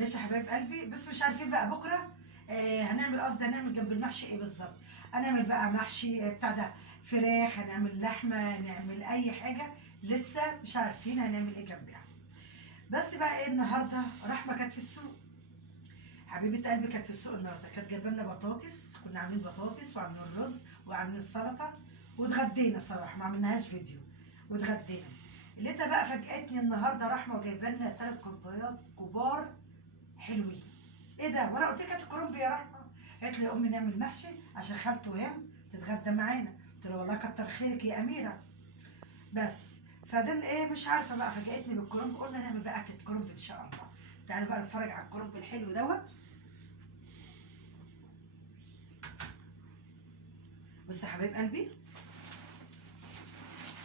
ماشي يا حبايب قلبي، بس مش عارفين بقى بكره هنعمل جنب المحشي ايه بالظبط. هنعمل بقى محشي بتاع ده فراخ، هنعمل لحمه، هنعمل اي حاجه، لسه مش عارفين هنعمل ايه جنبها. بس بقى ايه، النهارده رحمه كانت في السوق، حبيبه قلبي كانت في السوق النهارده، كانت جايبه لنا بطاطس، كنا عاملين بطاطس وعاملين رز وعاملين السلطه واتغدينا. صراحه ما عملناهاش فيديو، واتغدينا. لقيتها بقى فاجأتني النهارده رحمه وجايبه لنا 3 كوبايات كبار حلوين. ايه ده؟ وانا قلت لك هات الكرنب يا رحمه. قالت لي يا امي نعمل محشي عشان خالته هند تتغدى معانا. قلت لها والله كتر خيرك يا اميره. بس فدن ايه، مش عارفه بقى، فاجأتني بالكرنب، قلنا نعمل بقى اكله كرنب ان شاء الله. تعالوا بقى نتفرج على الكرنب الحلو دوت. بصوا يا حبايب قلبي،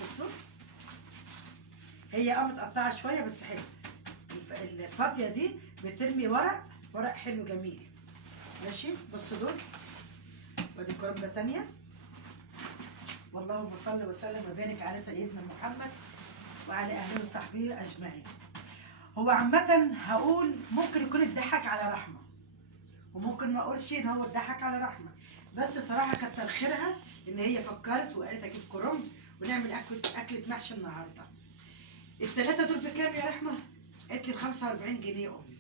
بصوا هي متقطعه شويه بس حلو. الفاضيه دي بترمي ورق حلو جميل. ماشي، بصوا دول، ودي كرنبه تانيه. واللهم صل وسلم وبارك على سيدنا محمد وعلى اهله وصحبه اجمعين. هو عامة هقول ممكن يكون اتضحك على رحمة، وممكن ما اقولش ان هو اتضحك على رحمة، بس صراحة كتر خيرها ان هي فكرت وقالت اجيب كرنب ونعمل اكلة محشي النهارده. الثلاثة دول بكام يا رحمة؟ قالت لي ب 45 جنيه يا امي.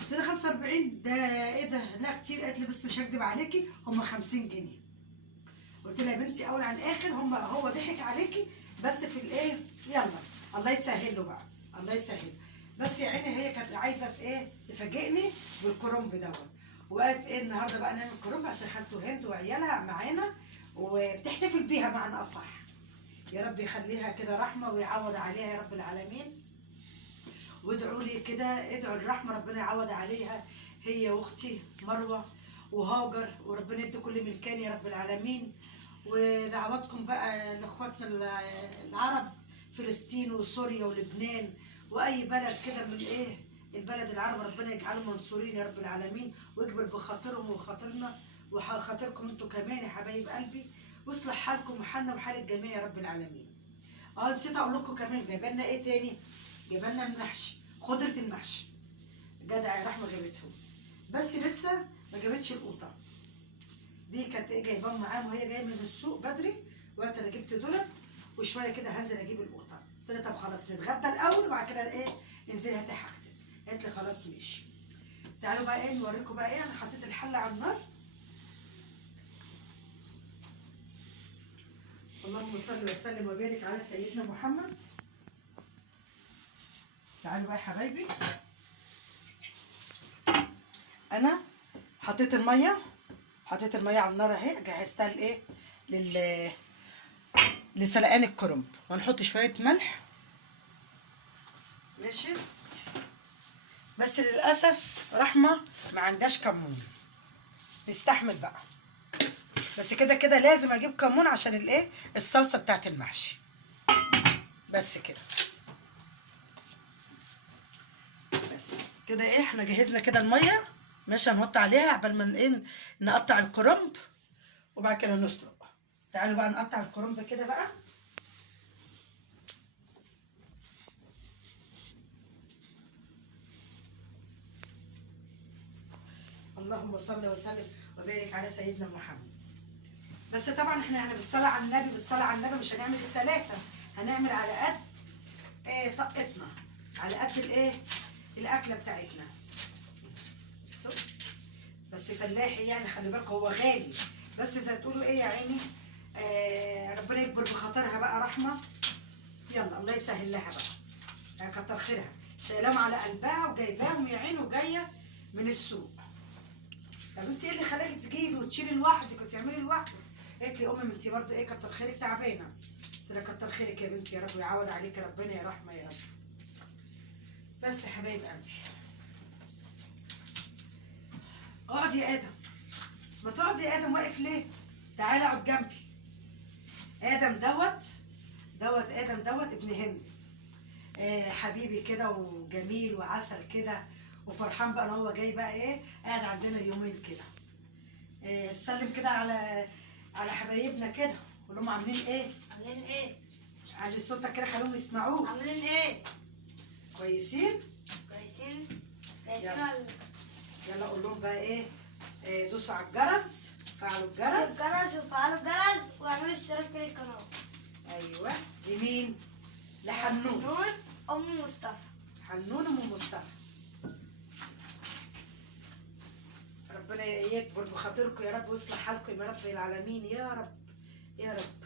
قلت لها 45 ده ايه ده؟ لا كتير. قالت لي بس مش هكدب عليكي، هم 50 جنيه. قلت لها يا بنتي اول عن اخر هو ضحك عليكي، بس في الايه، يلا الله يسهل له بقى، الله يسهل. بس يا عيني هي كانت عايزه ايه تفاجئني بالكرنب دوت، وقالت ايه النهارده بقى نعمل كرنب عشان خالته هند وعيالها معانا وبتحتفل بيها معنى اصح. يا رب يخليها كده رحمه ويعوض عليها يا رب العالمين. وادعوا لي كده، ادعوا لرحمه ربنا يعوض عليها هي واختي مروه وهاجر، وربنا يدي كل من كان يا رب العالمين. ودعواتكم بقى لاخواتنا العرب، فلسطين وسوريا ولبنان واي بلد كده من ايه البلد العرب، ربنا يجعلهم منصورين يا رب العالمين، ويكبر بخاطرهم وخاطرنا وخاطركم انتوا كمان يا حبايب قلبي، واصلح حالكم وحالنا وحال الجميع يا رب العالمين. نسيت اقول لكم كمان جايبه لنا ايه تاني، جايبه لنا المحشي، خضره المحشي. جدع يا رحمه جابتهم، بس لسه ما جابتش القوطه دي. كانت جايباهم معاهم وهي جايه من السوق بدري، وقت انا جبت دولت وشويه كده هنزل اجيب القوطه. قلت لها طب خلاص نتغدى الاول وبعد كده ايه انزلي هاتي حاجتك. قالت لي خلاص ماشي. تعالوا بقى ايه نوريكم بقى ايه. انا حطيت الحله على النار، اللهم صل وسلم وبارك على سيدنا محمد. تعالوا بقى يا حبايبي، انا حطيت الميه على النار اهي، جهزتها لايه لسلقان الكرنب، وهنحط شويه ملح. ماشي، بس للاسف رحمه ما عندهاش كمون، نستحمل بقى. بس كده كده لازم اجيب كمون عشان الايه الصلصه بتاعت المحشي. بس كده، بس كده ايه احنا جهزنا كده الميه. ماشي، هنحط عليها عبال ما ايه نقطع الكرنب وبعد كده نسلق. تعالوا بقى نقطع الكرنب كده بقى. اللهم صل وسلم وبارك على سيدنا محمد. بس طبعا احنا بالصلاه على النبي، بالصلاه على النبي مش هنعمل الثلاثه، هنعمل على قد ايه طاقتنا، على قد الايه الاكله بتاعتنا. بس فلاحي يعني، خلي بالك هو غالي، بس زي تقولوا ايه يا عيني، ربنا يكبر بخاطرها بقى رحمه. يلا الله يسهل لها بقى، كتر خيرها، شايلاهم على قلبها وجايباهم يا عيني وجايه من السوق. طب انت ايه اللي خلاكي تجيبي وتشيلي لوحدك وتعملي لوحدك؟ قالت لي يا امي انت برضه ايه كتر خيرك تعبانه. قلت لها كتر خيرك يا بنتي، يا رب ويعوض عليك ربنا يا رحمه يا رب. بس يا حبايب قلبي، اقعد يا ادم. ما تقعد يا ادم، واقف ليه؟ تعالى اقعد جنبي. ادم دوت ابن هند، حبيبي كده وجميل وعسل كده وفرحان بقى ان هو جاي بقى ايه قاعد عندنا يومين كده. سلم كده على حبايبنا كده، قول لهم عاملين ايه؟ عاملين ايه؟ علي صوتك كده خليهم يسمعوك. عاملين ايه؟ كويسين؟ يلا يلا قول لهم بقى ايه، دوسوا على الجرس، فعلوا الجرس. وفعلوا الجرس واعملوا اشتراك في القناة. ايوه. لمين؟ لحنون. حنون ام مصطفى. حنون ام مصطفى. ربنا يكبر بخاطركم يا رب ويصلح حالكم يا رب العالمين يا رب يا رب.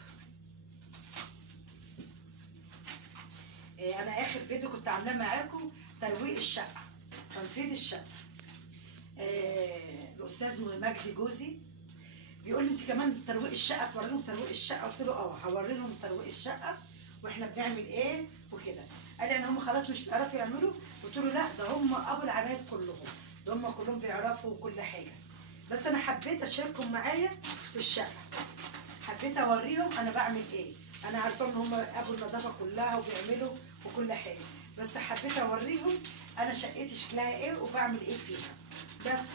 انا اخر فيديو كنت عاملاه معاكم ترويق الشقه، تنفيذ الشقه. الاستاذ مجدي جوزي بيقول لي انت كمان ترويق الشقه توري لهم ترويق الشقه، قلت له هوري لهم ترويق الشقه واحنا بنعمل ايه وكده. قال لي يعني هم خلاص مش بيعرفوا يعملوا؟ قلت له لا، ده هم ابو العمايل كلهم، ده هم كلهم بيعرفوا كل حاجه، بس انا حبيت اشاركهم معايا في الشقه، حبيت اوريهم انا بعمل ايه. انا عارفه ان هم ابو النظافه كلها وبيعملوا وكل حاجه، بس حبيت اوريهم انا شقتي شكلها ايه وبعمل ايه فيها. بس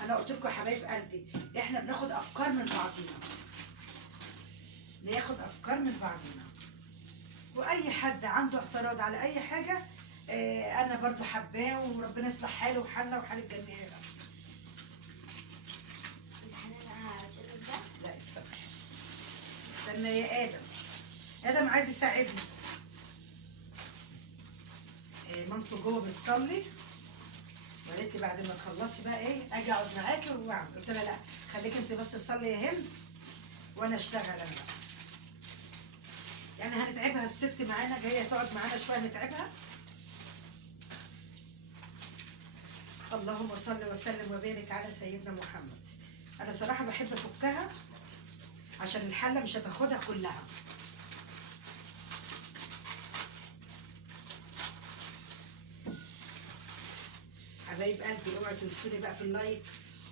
انا قلت لكم يا حبايب قلبي احنا بناخد افكار من بعضينا، ناخد افكار من بعضينا، واي حد عنده اعتراض على اي حاجه انا برضو حباه، وربنا يصلح حاله وحالنا وحال الجميع يا رب. لا استنى يا ادم، ادم عايز يساعدني. مامته جوه بتصلي وقالت لي بعد ما تخلصي بقى ايه اجي اقعد معاكي واعمل، قلت لها لا خليك انت بس تصلي يا هند وانا اشتغل انا بقى. يعني هنتعبها الست معانا جايه تقعد معانا شويه نتعبها. اللهم صل وسلم وبارك على سيدنا محمد. انا صراحه بحب افكها عشان الحله مش هتاخدها كلها. حبايب قلبي اوعوا تنسوني بقى في اللايك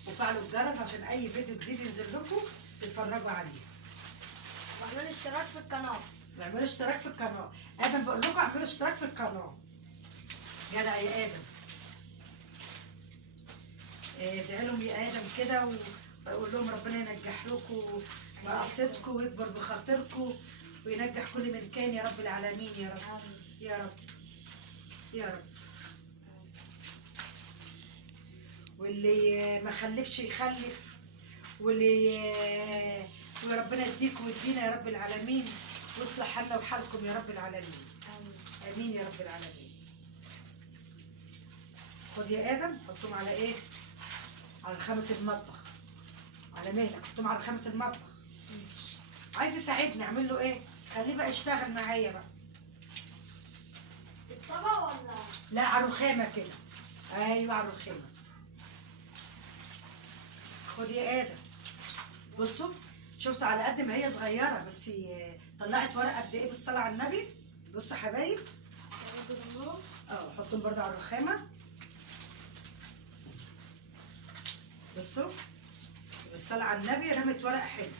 وفعلوا الجرس عشان اي فيديو جديد ينزل لكم تتفرجوا عليه. واعملوا اشتراك في القناة. واعملوا اشتراك في القناه. ادم بقول لكم اعملوا اشتراك في القناه. جدع يا ادم. ادعي لهم يا ادم كده وقول لهم ربنا ينجح لكم مقاصدكم ويكبر بخاطركم وينجح كل من كان يا رب العالمين يا رب يا رب يا رب. واللي ما خلفش يخلف، وربنا يديكم ويدينا يا رب العالمين ويصلح حالنا وحالكم يا رب العالمين. امين يا رب العالمين. خد يا ادم حطهم على ايه؟ على خامة المطبخ، على مهلك حطهم على خامة المطبخ. عايز يساعدني اعمل له ايه؟ خليه بقى يشتغل معايا بقى. الطبق ولا؟ لا على الرخامة كده. ايوه على الرخامة. خد يا ادم. بصوا شفتوا على قد ما هي صغيره بس طلعت ورق قد ايه بالصلاه على النبي. بصوا يا حبايب حطهم برضه على الرخامه. بصوا بالصلاه على النبي رمت ورق حلو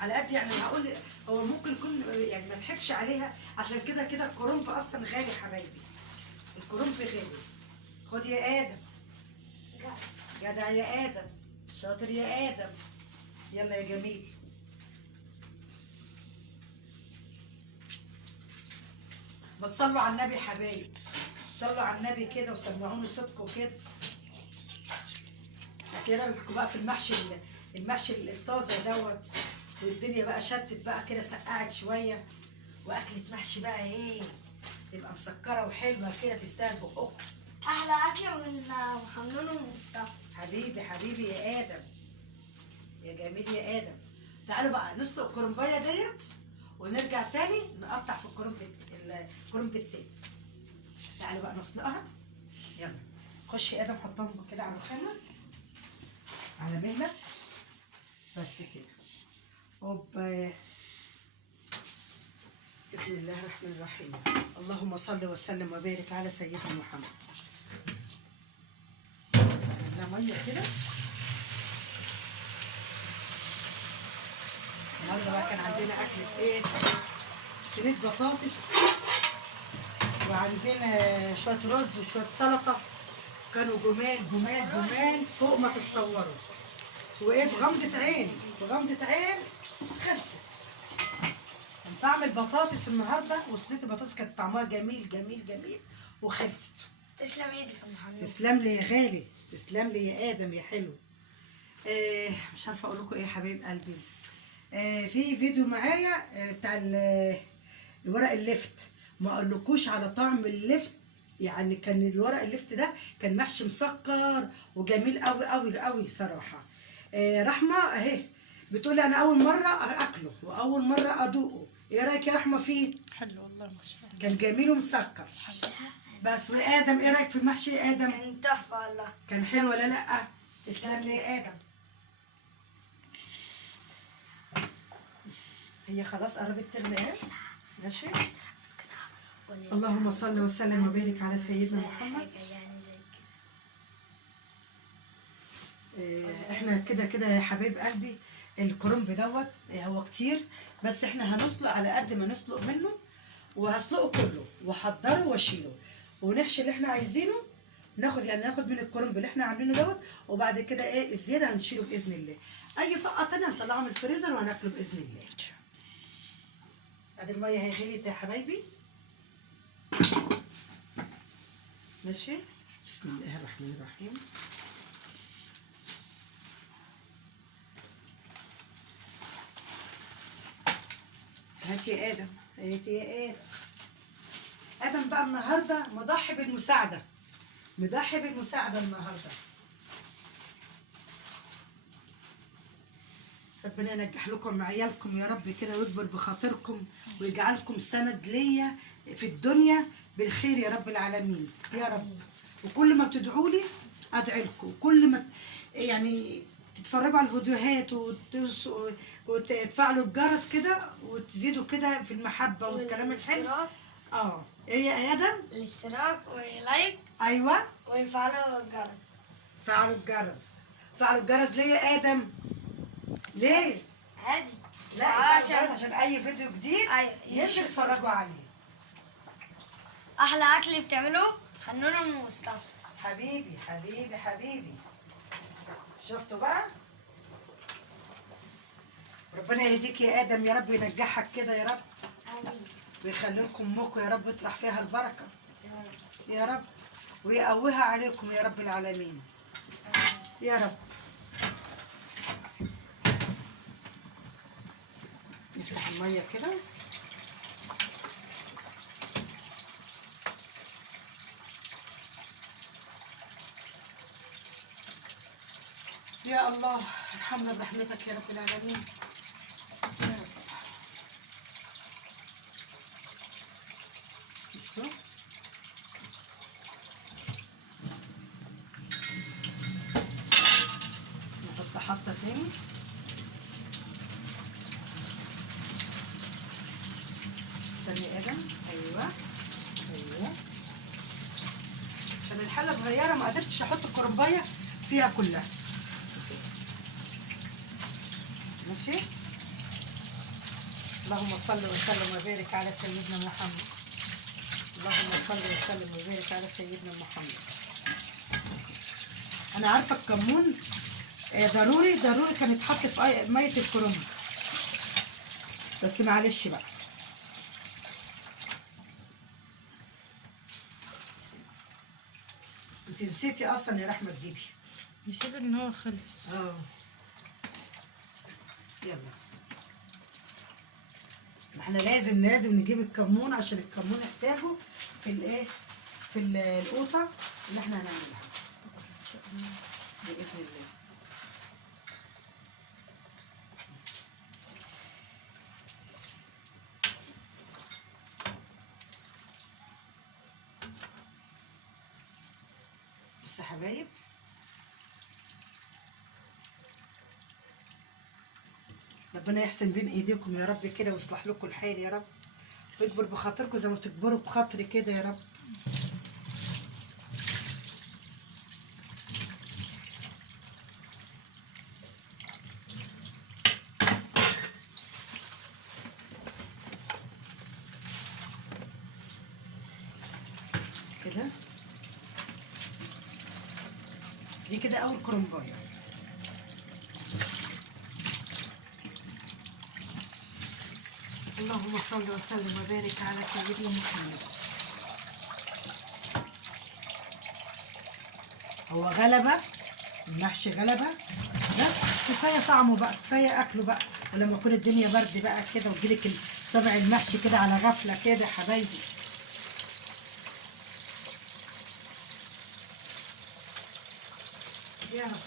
على قد، يعني هقول هو ممكن يكون يعني ما ضحكش عليها عشان كده كده الكرنب اصلا غالي يا حبايبي، الكرنب غالي. خد يا ادم. جدع يا ادم، شاطر يا ادم. يلا يا جميل. ما تصلوا على النبي يا حبايب، صلوا على النبي كده وسمعوني صوتكم كده. بس ايه رايكم بقى في المحشي الطازه دوت، والدنيا بقى شتت بقى كده سقعت شويه، واكله محشي بقى ايه تبقى مسكره وحلوه كده تستاهل بقكم. احلى اكله من حنون ومصطفى. حبيبي يا ادم يا جميل يا ادم. تعالوا بقى نسلق الكرنبايه ديت ونرجع تاني نقطع في الكرنب التاني. تعالوا بقى نسلقها. يلا خش يا ادم حطهم كده على الرخامه على مهلك بس كده. هوبا. بسم الله الرحمن الرحيم. اللهم صل وسلم وبارك على سيدنا محمد. نعمل لها ميه كده. النهارده بقى كان عندنا اكله ايه؟ صينيه بطاطس وعندنا شويه رز وشويه سلطه، كانوا جمال فوق ما تتصوروا. وايه في غمضه عين خلصت. كان طعم البطاطس النهارده وصينيه البطاطس كانت طعمها جميل وخلصت. تسلم ايدك يا ام حمدون. تسلم لي يا غالي، تسلم لي يا ادم يا حلو. مش عارفه اقول لكم ايه يا حبايب قلبي. في فيديو معايا بتاع الورق اللفت، ما اقولكوش على طعم اللفت. يعني كان الورق اللفت ده كان محشي مسكر وجميل قوي قوي قوي صراحه. رحمه اهي بتقولي انا اول مره اكله واول مره ادوقه، ايه رايك يا رحمه فيه؟ حلو والله ما شاء الله. كان جميل ومسكر. حلو. بس وادم ايه رايك في المحشي يا ادم؟ كان تحفه والله. كان حلو ولا لا؟ تسلم لي يا ادم. هي خلاص قربت تغلي اهي. ماشي. اللهم صل وسلم وبارك على سيدنا محمد. يعني زي كده. احنا كده كده يا حبايب قلبي الكرنب دوت هو كتير، بس احنا هنسلق على قد ما نسلق منه، وهسلقه كله واحضره واشيله ونحشي اللي احنا عايزينه. ناخد من الكرنب اللي احنا عاملينه دوت، وبعد كده ايه الزياده هنشيله باذن الله. اي طاقه تانيه هنطلعه من الفريزر وهناكله باذن الله. ادي الميه هي غليت يا حبايبي. ماشي. بسم الله الرحمن الرحيم. هاتي يا ادم، هاتي يا ادم. ادم بقى النهارده مضحي بالمساعده، مضحي بالمساعده النهارده. ربنا ينجح لكم عيالكم يا رب كده، ويكبر بخاطركم ويجعلكم سند ليا في الدنيا بالخير يا رب العالمين يا رب. وكل ما بتدعوا لي ادعي لكم، وكل ما يعني تتفرجوا على الفيديوهات وتفعلوا الجرس كده وتزيدوا كده في المحبه والكلام الحلو. والاشتراك. ايه يا ادم؟ الاشتراك ولايك ايوه. ويفعلوا الجرس. فعلوا الجرس. فعلوا الجرس ليه يا ادم؟ ليه؟ عادي. لا فعلوا الجرس عشان اي فيديو جديد أيوة. ينزل اتفرجوا عليه. احلى اكل بتعملوه حنون ام مصطفى. حبيبي حبيبي حبيبي. شفتوا بقى؟ ربنا يهديك يا ادم يا رب، ينجحك كده يا رب، امين. ويخلي لكم امكم يا رب، يطرح فيها البركه يا رب، ويقويها عليكم يا رب العالمين يا رب. نفتح الميه كده. يا الله ارحمنا برحمتك يا رب العالمين يا رب. بصوا نحط حطه تاني. استني يا ادم. ايوه ايوه. عشان الحله صغيره ما قدرتش احط الكرنبايه فيها كلها. ماشي. اللهم صل وسلم وبارك على سيدنا محمد. اللهم صل وسلم وبارك على سيدنا محمد. انا عارفه الكمون ضروري ضروري كان يتحط في ميه الكرنب، بس معلش بقى. انت نسيتي اصلا يا رحمه تجيبي. نسيت ان هو خلص. يلا. احنا لازم نجيب الكمون عشان الكمون نحتاجه في الايه، في القوطه اللي احنا هنعملها باذن الله. بس يا حبايب ربنا يحسن بين ايديكم يا رب كده، ويصلح لكم الحال يا رب، ويكبر بخاطركم زي ما بتكبروا بخاطري كده يا رب. كده دي كده اول كرنبايه. اللهم صل وسلم وبارك على سيدنا محمد. هو غلبة، المحشي غلبة، بس كفاية طعمه بقى، كفاية أكله بقى. ولما تكون الدنيا برد بقى كده ويجيلك سبع المحشي كده على غفلة كده حبايبي. يا رب.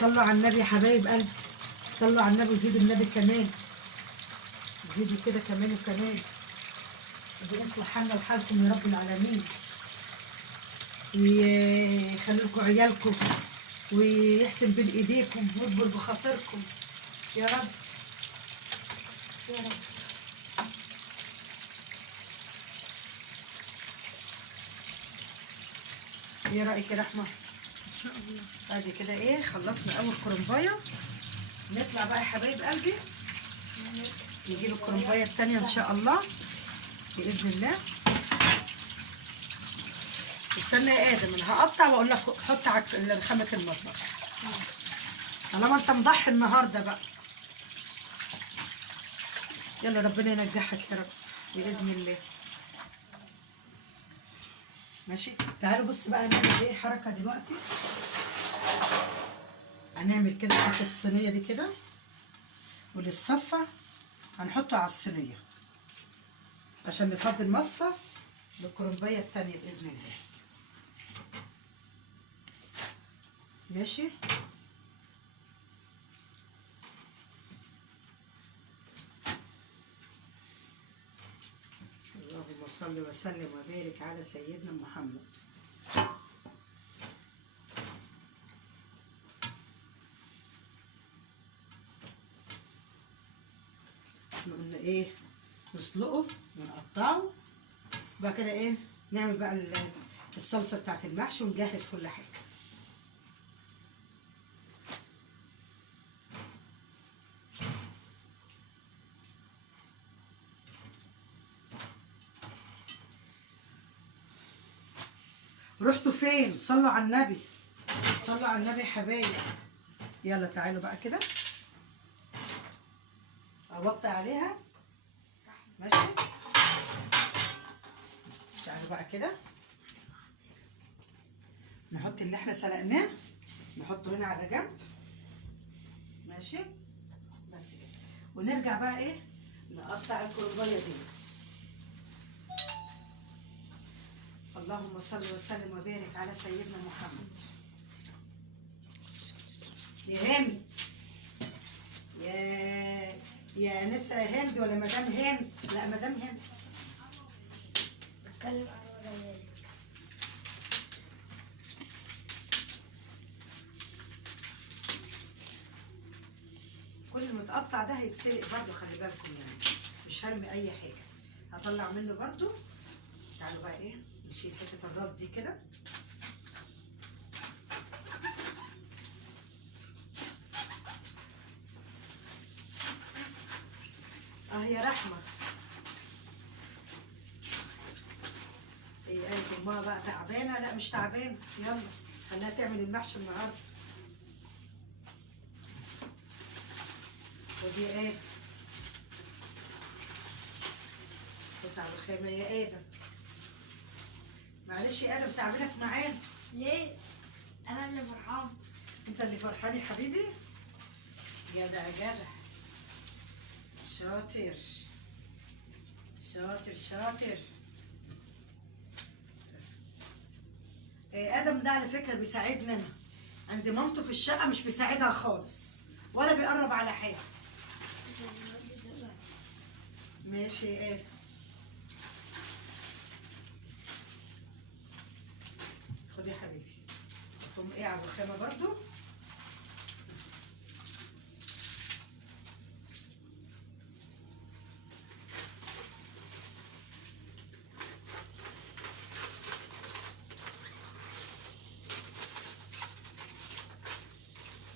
صلوا على النبي يا حبايب قلبي، صلوا على النبي وزيدوا النبي كمان، زيدوا كده كمان وكمان. ربنا يصلح حالنا وحالكم يا رب العالمين، ويخلي لكم عيالكم، ويحسن بين ايديكم ويكبر بخاطركم يا رب يا رب. ايه رايك يا رحمه؟ ان شاء الله. بعد كده ايه خلصنا اول كرنبايه، نطلع بقى يا حبايب قلبي نجيب الكرنبايه التانيه ان شاء الله باذن الله. استنى يا ادم انا هقطع واقول لك حط على رخامه المطبخ طالما انت مضحي النهارده بقى. يلا ربنا ينجحك يا رب باذن الله. ماشي، تعالوا بص بقى نعمل ايه حركه دلوقتي. هنعمل كده، نحط الصينيه دي كده وللصفه هنحطه على الصينيه عشان نفضي المصفى للكرنبايه التانيه باذن الله. ماشي، اللهم صل وسلم وبارك على سيدنا محمد. احنا قلنا ايه؟ نسلقه ونقطعه وبعد كده ايه؟ نعمل بقى الصلصه بتاعت المحشي ونجهز كل حاجه. رحتوا فين؟ صلوا على النبي، صلوا على النبي يا حبايبي. يلا تعالوا بقى كده اوطي عليها. ماشي، تعالوا بقى كده نحط اللي احنا سلقناه نحطه هنا على جنب. ماشي بس كده، ونرجع بقى ايه نقطع الكرنبايه ديت. اللهم صل وسلم وبارك على سيدنا محمد. يا هند، يا نسا هند ولا مدام هند؟ لا مدام هند. بتكلم عن ولادك. كل المتقطع ده هيتسلق برضه، خلي بالكم يعني مش هرمي اي حاجه، هطلع منه برضه. تعالوا بقى ايه نشيل حته الراس دي كده. يا رحمه، هي قالت امها بقى تعبانه. لا مش تعبانه، يلا خليها تعمل المحشي النهارده. ودي ايه؟ حط على الرخامه يا ادم. معلش يا ادم تعبانك معانا. ليه؟ انا اللي فرحان. انت اللي فرحان يا حبيبي. جدع جدع، شاطر شاطر شاطر. ادم ده على فكره بيساعدنا انا عند مامته في الشقه، مش بيساعدها خالص ولا بيقرب على حاجه. ماشي يا ادم. خد يا حبيبي، حطهم ايه على الرخامه برضو.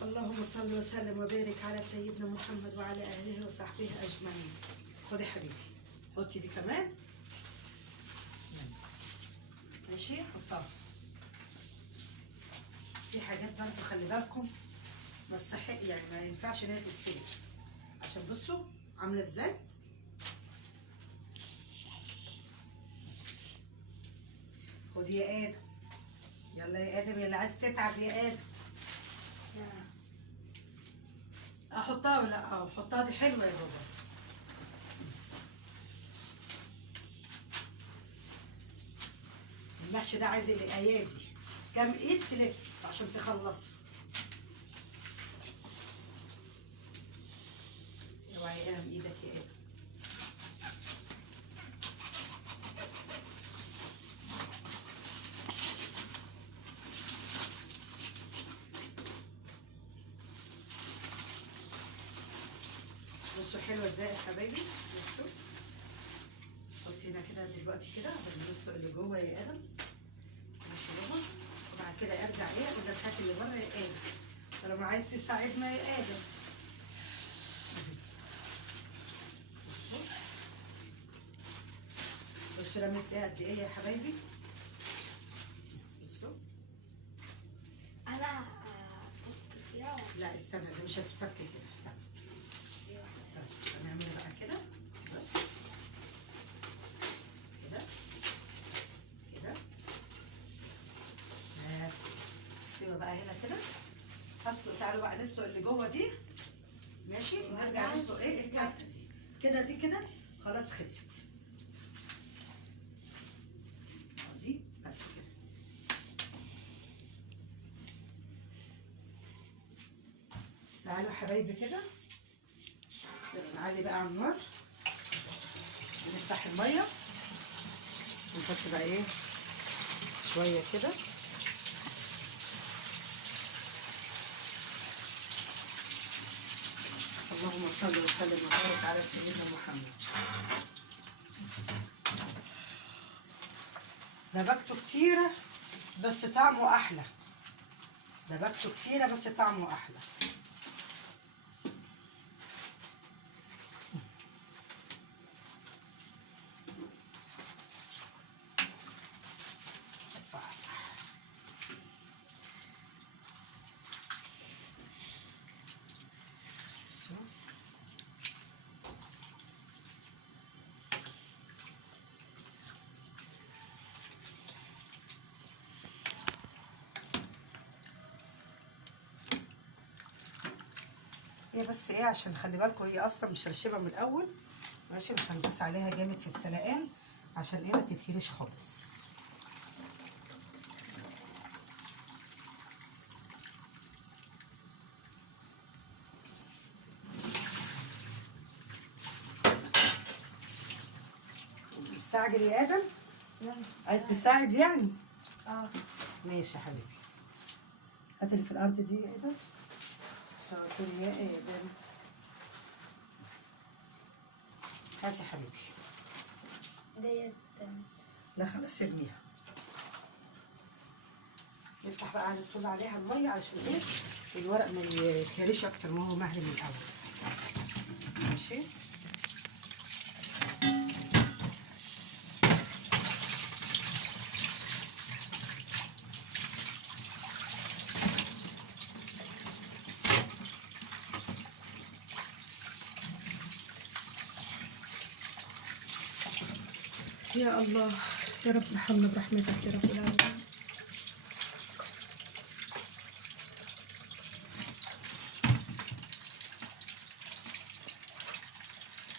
اللهم صل وسلم وبارك على سيدنا محمد وعلى اله وصحبه اجمعين. خد يا حبيبي، حطي دي كمان. ماشي، حطها. في حاجات برضه خلي بالكم ما تستحق، يعني ما ينفعش ان هي تتسلق، عشان بصوا عامله ازاي؟ خد يا ادم، يلا يا ادم، يلا عايز تتعب يا ادم. احطها ولا احطها؟ دي حلوه يا بابا. المحشي ده عايز الايادي، كام ايد تلف عشان تخلصه. اوعى يا ادم ايدك يا ادم. بصوا حلوه ازاي يا حبايبي، بصوا. حطي هنا كده دلوقتي كده قبل ما نسلق اللي جوه يا ادم. ماشي بابا. وبعد كده ارجع ايه اقول لك هات اللي بره يا ادم، طالما عايز تساعدنا يا ادم. بصوا بصوا رميت ايه قد ايه يا حبايبي. بصوا. انا افك فيها لا استنى، ده مش هتتفك كده، استنى. بس هنعمل بقى كده، بس كده كده. بس سيبها بقى هنا كده. هسلق، تعالوا بقى نسلق اللي جوه دي. ماشي، ونرجع نسلق ايه الكلته دي. كده دي كده خلاص خلصت. دي بس كده. تعالوا حبايبي كده، نعلي بقى على النار ونفتح الميه ونحط بقى ايه شويه كده. اللهم صل وسلم وبارك على سيدنا محمد. دبكته كتيره بس طعمه احلى. دبكته كتيره بس طعمه احلى. هي بس ايه عشان خلي بالكم هي اصلا مشرشبه من الاول. ماشي، مش هندوس عليها جامد في السلقان عشان ايه ما تتهريش خالص. مستعجل يا ادم؟ عايز تساعد يعني؟ ماشي يا حبيبي. هات اللي في الارض دي يا ادم. شاطر يا ادم. هات يا حبيبي. ديت. لا خلاص ارميها. نفتح بقى ندخل عليها الميه علشان ايه الورق ما يتهريش اكتر ما هو مهري من الاول. ماشي. يا الله يا رب ارحمنا برحمتك يا رب العالمين.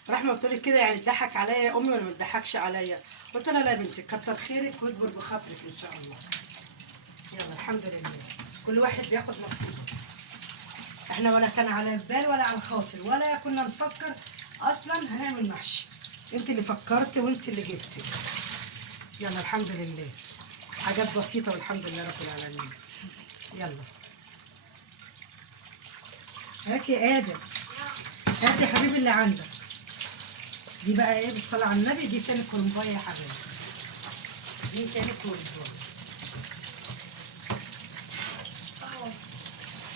رحمه قلت لك كده يعني تضحك عليا يا امي ولا ما تضحكش عليا؟ قلت لها لا يا بنتي كتر خيرك ويكبر بخاطرك ان شاء الله. يلا الحمد لله، كل واحد بياخد نصيبه. احنا ولا كان على البال ولا على الخاطر ولا كنا نفكر اصلا هنعمل محشي. انت اللي فكرت وانت اللي جبتي. يلا الحمد لله، حاجات بسيطه والحمد لله رب العالمين. يلا هات يا ادم، هات يا حبيبي اللي عندك. دي بقى ايه بالصلاه على النبي، دي تاني كرنبايه يا حبيبي، دي تاني كرنبايه.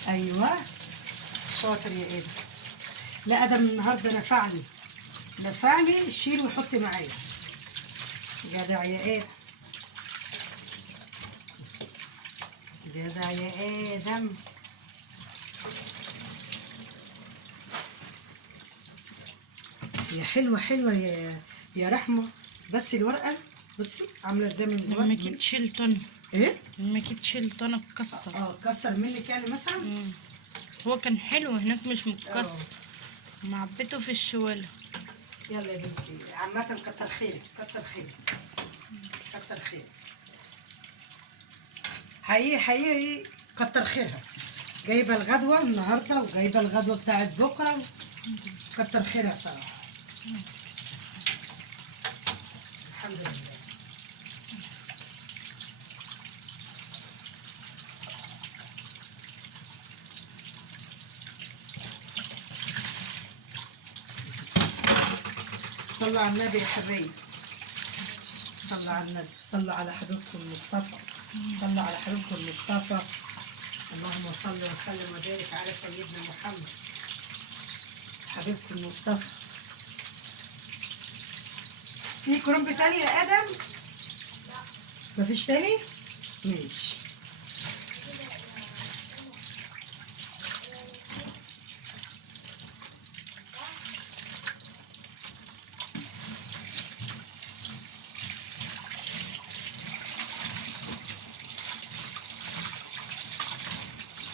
ايوه شاطر يا ادم. لا ادم النهارده نفعني شيل وحط معايا. جدع يا ادم، جدع يا ادم. هي حلوه حلوه يا رحمه. بس الورقه بصي عامله ازاي من لما جيت شلتنا ايه؟ لما جيت شلتنا اتكسر. كسر منك يعني مثلا. هو كان حلو هناك مش متكسر. معبيته في الشواله. يلا يا بنتي عامة كتر خيرك كتر خيرك كتر خيرك. حقيقي حقيقي كتر خيرها. جايبه الغدوه النهارده وجايبه الغدوه بتاعت بكره. كتر خيرها صراحه. الحمد لله. صلوا على النبي يا حبايبي. صلوا على النبي. صلوا على حبيبكم المصطفى. صلوا على حبيبكم المصطفى. اللهم صل وسلم وبارك على سيدنا محمد حبيبكم المصطفى. في كرنب تاني يا ادم؟ مفيش تاني؟ ماشي.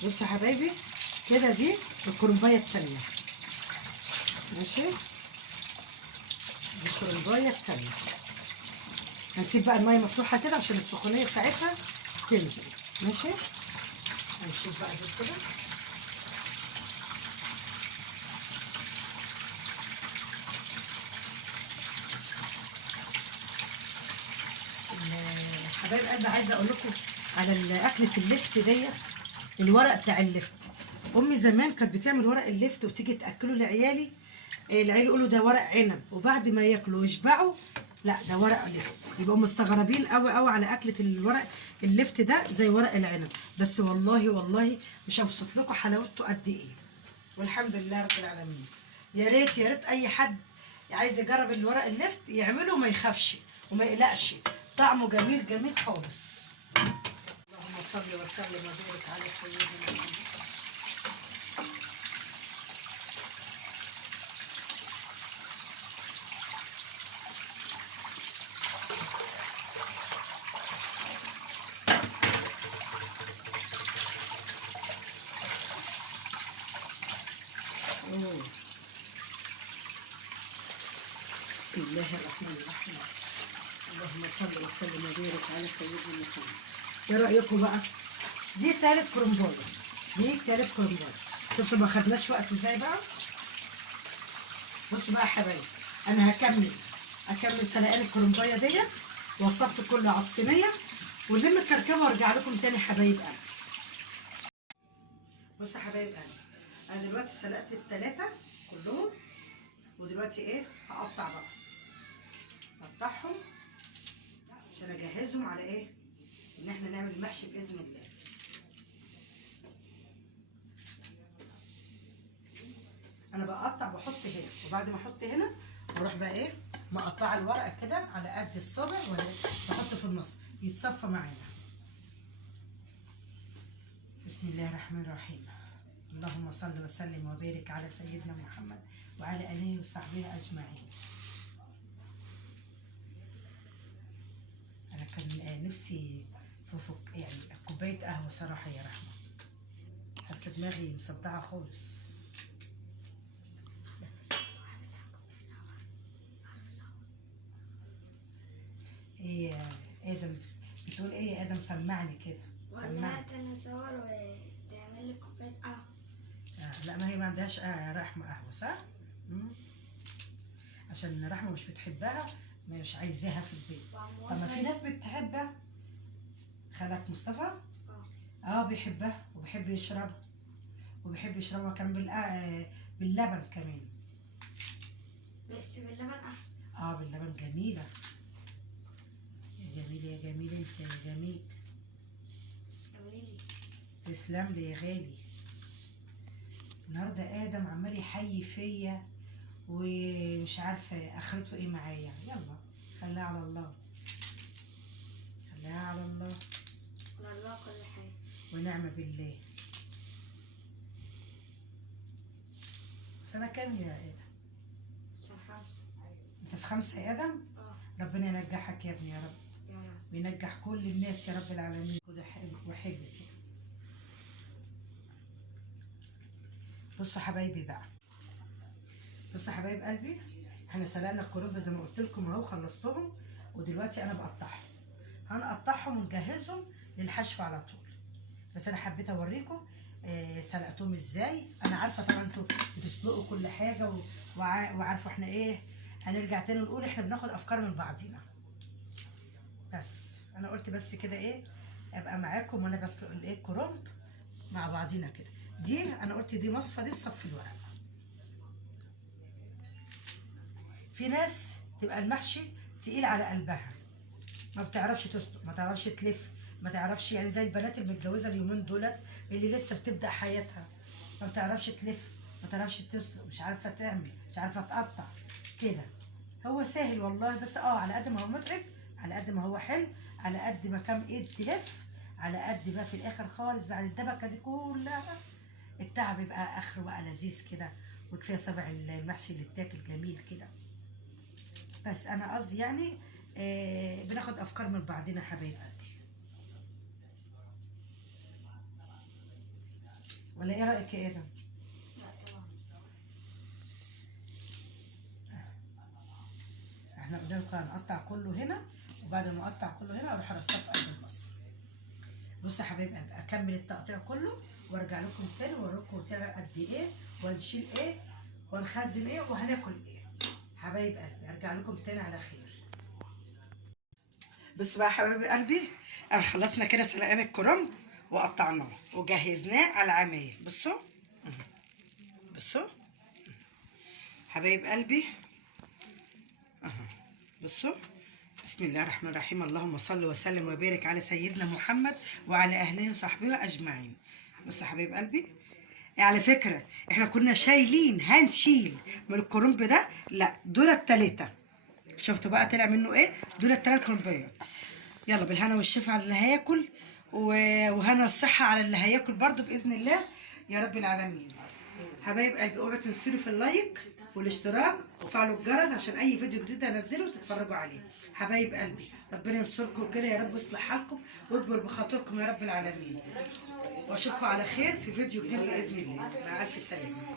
بصوا يا حبايبي كده دي الكرنبايه التانية. ماشي. دي الكرنبايه التانية. هنسيب بقى الميه مفتوحه كده عشان السخونيه بتاعتها تنزل. ماشي. هنشوف بقى دي كده. حبايب قلبي عايزه اقول لكم على اكله اللفت ديت. الورق بتاع اللفت امي زمان كانت بتعمل ورق اللفت وتيجي تاكله لعيالي. العيال يقولوا ده ورق عنب وبعد ما ياكلوا ويشبعوا لا ده ورق لفت. يبقوا مستغربين قوي قوي على اكله الورق اللفت ده زي ورق العنب. بس والله والله مش هوصف لكم حلاوته قد ايه. والحمد لله رب العالمين. يا ريت يا ريت اي حد عايز يجرب الورق اللفت يعمله وما يخافش وما يقلقش. طعمه جميل جميل خالص. اللهم صل وسلم وبارك على سيدنا محمد. بسم الله الرحمن الرحيم. اللهم صل وسلم وبارك على سيدنا محمد. ايه رايكم بقى؟ دي تالت كرنبايه. دي تالت كرنبايه. شفتوا ما خدناش وقت ازاي بقى؟ بصوا بقى يا حبايبي انا هكمل سلقان الكرنبايه ديت واصفي كله على الصينيه ونلم الكركبه وارجع لكم تاني حبايب قلبي. بصوا يا حبايب قلبي انا دلوقتي سلقت التلاته كلهم ودلوقتي ايه هقطع بقى. اقطعهم عشان اجهزهم على ايه ان احنا نعمل المحشي باذن الله. انا بقطع واحط هنا وبعد ما احط هنا بروح بقى ايه مقطعه الورقه كده على قد الصبع واحطه في النص يتصفى معانا. بسم الله الرحمن الرحيم. اللهم صل وسلم وبارك على سيدنا محمد وعلى اله وصحبه اجمعين. انا كان نفسي في يعني كوبايه قهوه صراحه يا رحمه. حاسه دماغي مصدعه خالص. ايه ادم بتقول ايه يا ادم؟ سمعني كده. ولا تنسور وتعمل لي كوبايه قهوه. لا ما هي ما عندهاش رحمه قهوه صح؟ عشان رحمه مش بتحبها مش عايزاها في البيت. طب ما في ناس بتحبها. خالك مصطفى بيحبها وبيحب يشربها وبيحب يشربها كمان باللبن كمان. بس باللبن احلى. باللبن جميله. يا جميل يا جميل انت يا جميل. تسلم لي يا غالي. النهارده ادم عمال يحيي فيا ومش عارفه اخرته ايه معايا. يلا خليها على الله. خليها على الله. على الله كل حاجه. ونعم بالله. سنه كام يا ادم؟ سنه 5. انت في 5 يا ادم؟ ربنا ينجحك يا ابني يا رب، يا رب. وينجح كل الناس يا رب العالمين. كده حلو وحلو كده. بصوا حبايبي بقى، بصوا حبايب قلبي، احنا سلقنا الكرنب زي ما قلت لكم اهو، خلصتهم ودلوقتي انا بقطعهم. هنقطعهم ونجهزهم للحشو على طول. بس انا حبيت اوريكم سلقتهم ازاي. انا عارفه طبعا انتوا بتسلقوا كل حاجه وعارفه احنا ايه. هنرجع تاني ونقول احنا بناخد افكار من بعضينا. بس انا قلت بس كده ايه، ابقى معاكم وانا بسلق الايه الكرنب مع بعضينا كده. دي انا قلت دي مصفى، دي الصف الورق. في ناس تبقى المحشي تقيل على قلبها، ما بتعرفش تسلق، ما تعرفش تلف، ما تعرفش، يعني زي البنات المتجوزه اليومين دولت اللي لسه بتبدا حياتها، ما بتعرفش تلف، ما تعرفش تسلق، مش عارفه تعمل، مش عارفه تقطع كده. هو سهل والله، بس على قد ما هو متعب، على قد ما هو حلو، على قد ما كام ايد تلف، على قد ما في الاخر خالص بعد الدبكه دي كلها التعب يبقى اخره بقى لذيذ كده. وكفايه سبع المحشي اللي بتاكل جميل كده. بس انا قصدي يعني بناخد افكار من بعضنا يا حبايب قلبي. ولا ايه رايك يا ادم؟ لا طبعا. احنا قلنا لكم هنقطع كله هنا، وبعد ما اقطع كله هنا اروح ارصها في قلب المصفى. بصوا يا حبايب قلبي، اكمل التقطيع كله وارجع لكم تاني واوريكم طلع قد ايه، وهنشيل ايه، وهنخزن ايه، وهناكل ايه. حبايب قلبي ارجع لكم تاني على خير. بصوا بقى يا حبايب قلبي، انا خلصنا كده سلقان الكرنب وقطعناه وجهزناه على العمايل. بصوا بصوا حبايب قلبي بصوا. بسم الله الرحمن الرحيم. اللهم صل وسلم وبارك على سيدنا محمد وعلى اهله وصحبه اجمعين. بصوا يا حبايب قلبي، على فكره احنا كنا شايلين هنشيل من الكرنب ده، لا دول التلاته. شفتوا بقى طلع منه ايه؟ دول التلات كرنبيات. يلا بالهنا والشفا على اللي هياكل، وهنا والصحه على اللي هياكل برضو باذن الله يا رب العالمين. حبايب قلبي اوعوا تنسوا في اللايك والاشتراك وفعلوا الجرس عشان اي فيديو جديد انزله وتتفرجوا عليه. حبايب قلبي ربنا ينصركم كده يا رب، ويصلح حالكم ويكبر بخاطركم يا رب العالمين. واشوفكم على خير في فيديو جديد باذن الله. مع الف سلامه.